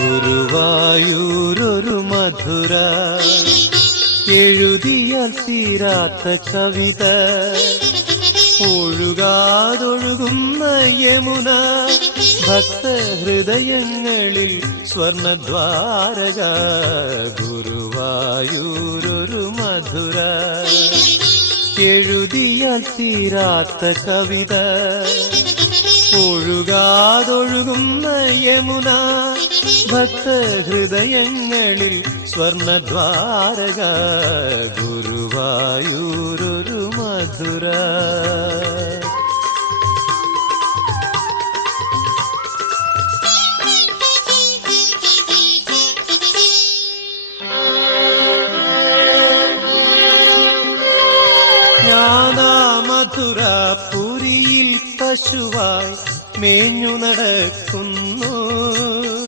ഗുരുവായൂരൊരു മധുര, എഴുതിയാൽ തീരാത്ത കവിത, ഒഴുകാതൊഴുകുന്ന യമുന, ഭക്തഹൃദയങ്ങളിൽ സ്വർണദ്വാരക. ഗുരുവായൂരൊരു മധുര, എഴുതിയാൽ തീരാത്ത കവിത, ഒഴുകാതൊഴുകുന്ന യമുന, ഭക്തഹൃദയങ്ങളിൽ സ്വർണദ്വാരക. ഗുരുവായൂരൊരു മധുര. മധുരപുരിയിൽ പശുവായി മേഞ്ഞു നടക്കുന്ന